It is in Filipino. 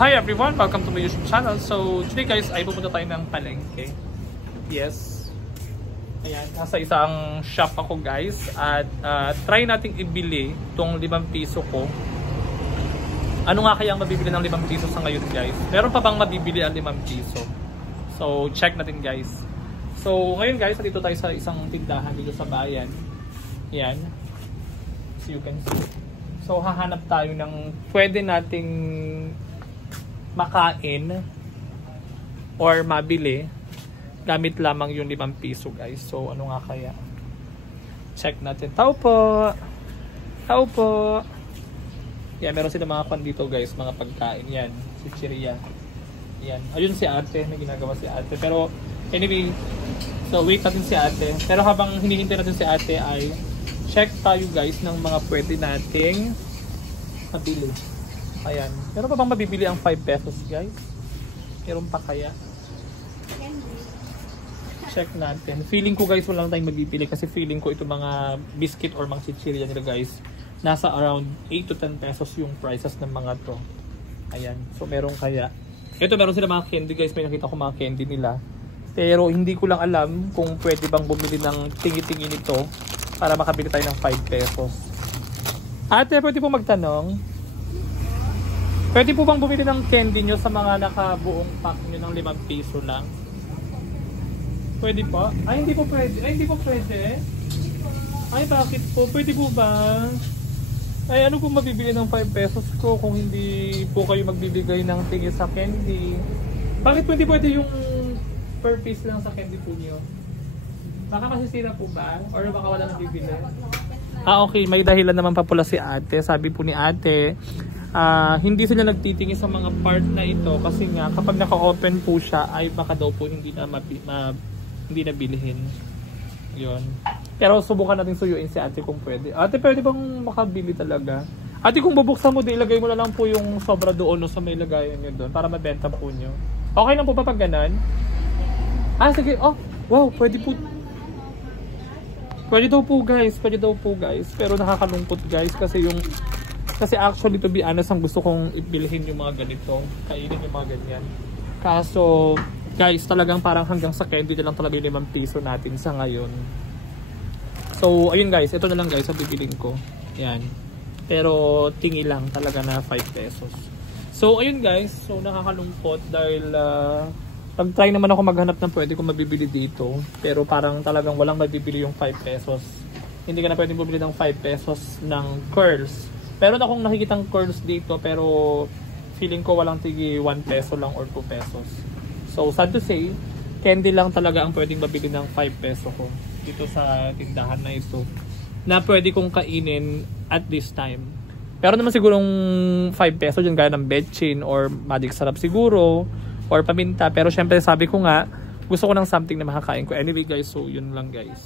Hi everyone! Welcome to my YouTube channel. So today guys ay pupunta tayo ng palengke. Yes. Ayan, nasa isang shop ako guys. At try nating ibili itong 5 piso ko. Ano nga kayang mabibili ng 5 piso sa ngayon guys? Meron pa bang mabibili ang 5 piso? So check natin guys. So ngayon guys, dito tayo sa isang tindahan dito sa bayan. Ayan. So you can see. So hahanap tayo ng pwede nating makain or mabili gamit lamang yung 5 piso guys. So ano nga kaya? Check natin. Tao po! Tao po! Yan, meron sila mga pan dito guys, mga pagkain. Yan, si Chiria. Yan. Ayun si ate, may ginagawa si ate. Pero anyway, so wait natin si ate. Pero habang hinihintay natin si ate ay check tayo guys ng mga pwede nating mabili. Ayan. Meron pa bang mabibili ang 5 pesos guys? Meron pa kaya? Check natin. Feeling ko guys wala lang tayong mabibili kasi feeling ko ito mga biscuit or mga chichirya nila guys. Nasa around 8 to 10 pesos yung prices ng mga to. Ayan. So meron kaya. Ito meron sila mga candy guys. May nakita ko mga candy nila. Pero hindi ko lang alam kung pwede bang bumili ng tingi-tingi nito para makabili tayo ng 5 pesos. Ate, pwede po magtanong? Pwede po bang bumili ng candy nyo sa mga nakabuong pack nyo ng 5 piso lang? Pwede po? Ay, hindi po pwede. Ay, hindi po pwede. Ay, bakit po? Pwede po ba? Ay, ano po mabibili ng 5 pesos ko kung hindi po kayo magbibigay ng tingin sa candy? Bakit pwede yung per piece lang sa candy po nyo? Baka masisira po ba? Or baka wala nang bibili? Ah, okay. May dahilan naman pa pula si ate. Sabi po ni ate, hindi sila nagtitingin sa mga part na ito kasi nga kapag naka-open po siya ay baka daw po hindi na hindi na bilhin. Yun. Pero subukan natin suyuin si ate kung pwede. Ate, pwede bang makabili talaga? Ate, kung bubuksan mo, ilagay mo na lang po yung sobra doon no, sa may lagayan nyo doon para mabenta po nyo. Okay lang po pa pag ganan? Ah, sige. Oh, wow, pwede po. Pwede daw po guys. Pwede daw po guys. Pero nakakalungkot guys kasi actually to be honest, ang gusto kong ibilhin yung mga ganito, kainin yung mga ganyan. Kaso guys, talagang parang hanggang sa candy na lang talaga yung 5 piso natin sa ngayon. So ayun guys, ito na lang guys ang bibilin ko. Yan. Pero tingi lang talaga na 5 pesos. So ayun guys, so nakakalungkot dahil nag-try naman ako maghanap ng pwede kong mabibili dito. Pero parang talagang walang mabibili yung 5 pesos. Hindi ka na pwedeng bumili ng 5 pesos ng curls. Meron akong nakikitang curls dito pero feeling ko walang tigi 1 peso lang or 2 pesos. So sad to say, candy lang talaga ang pwedeng mabili ng 5 peso ko dito sa tindahan na ito na pwede kong kainin at this time. Pero naman sigurong 5 peso dyan gaya ng betchin or magic sarap siguro or paminta. Pero syempre sabi ko nga, gusto ko ng something na makakain ko. Anyway guys, so yun lang guys.